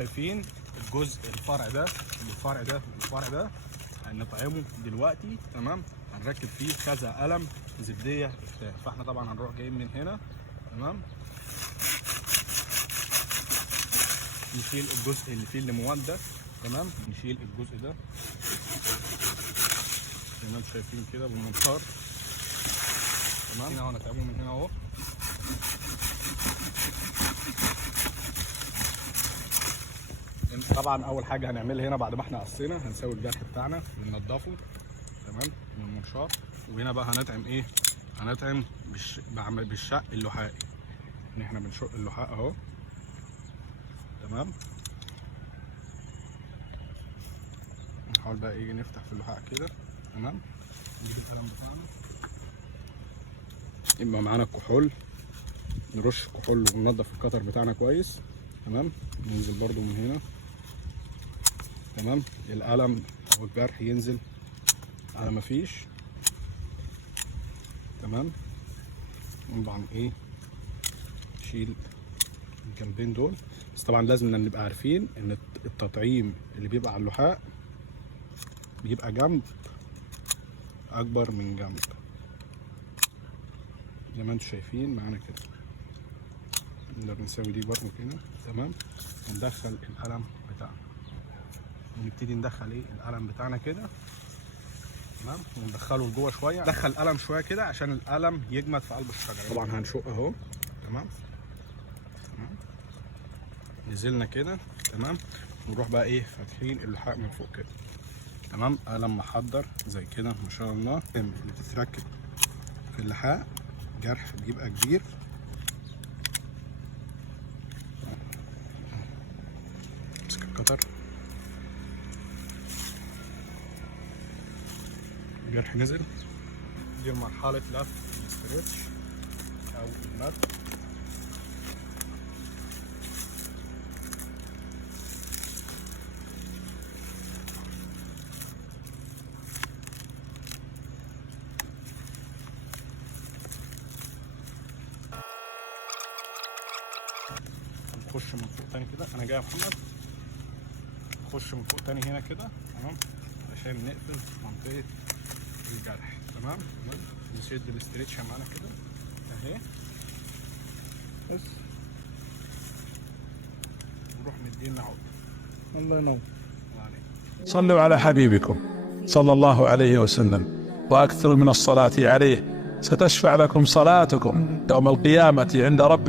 شايفين الجزء الفرع ده والفرع ده والفرع ده هنطعمه دلوقتي. تمام، هنركب فيه كذا قلم زبديه افتاح. فاحنا طبعا هنروح جايين من هنا. تمام، نشيل الجزء اللي فيه الليموان ده. تمام، نشيل الجزء ده زي ما انتم شايفين كده بالمنشار. تمام، هنا هنتعبه من هنا اهو. طبعا اول حاجه هنعملها هنا بعد ما احنا قصينا هنسوي الجرح بتاعنا وننضفه. تمام، من المنشار. وهنا بقى هنطعم ايه؟ هنطعم بالشق اللحائي، ان احنا بنشق اللحاء اهو. تمام، نحاول بقى ايه نفتح في اللحاء كده. تمام، نجيب القلم بتاعنا، يبقى معانا الكحول، نرش كحول وننضف القطر بتاعنا كويس. تمام، ننزل برضو من هنا. تمام، القلم او الجرح ينزل على ما فيش. تمام، طبعا ايه نشيل الجنبين دول. بس طبعا لازم نبقى عارفين ان التطعيم اللي بيبقى على اللحاء بيبقى جنب اكبر من جنب زي ما انتم شايفين معانا كده. نقدر نسوي دي برضه كده. تمام، وندخل القلم بتاعنا ونبتدي ندخل ايه القلم بتاعنا كده. تمام، وندخله لجوه شويه، ندخل القلم شويه كده عشان القلم يجمد في قلب الشجره. طبعا هنشق اهو. تمام، تمام، نزلنا كده. تمام، ونروح بقى ايه فاتحين اللحاء من فوق كده. تمام، قلم محضر زي كده ما شاء الله. اللي بتتركب في اللحاء جرح بيبقى كبير. امسك القطر، الجرح نزل. دي مرحلة لف الاسترتش او المد. نخش من فوق تاني كده. انا جاي يا محمد. نخش من فوق تاني هنا كده. تمام، عشان نقفل منطقة الجرح. تمام، نشد الاسترتشة معانا كده اهي بس، نروح مدينا عقد. الله ينور عليك. صلوا على حبيبكم صلى الله عليه وسلم وأكثروا من الصلاة عليه، ستشفع لكم صلاتكم يوم القيامة عند ربكم.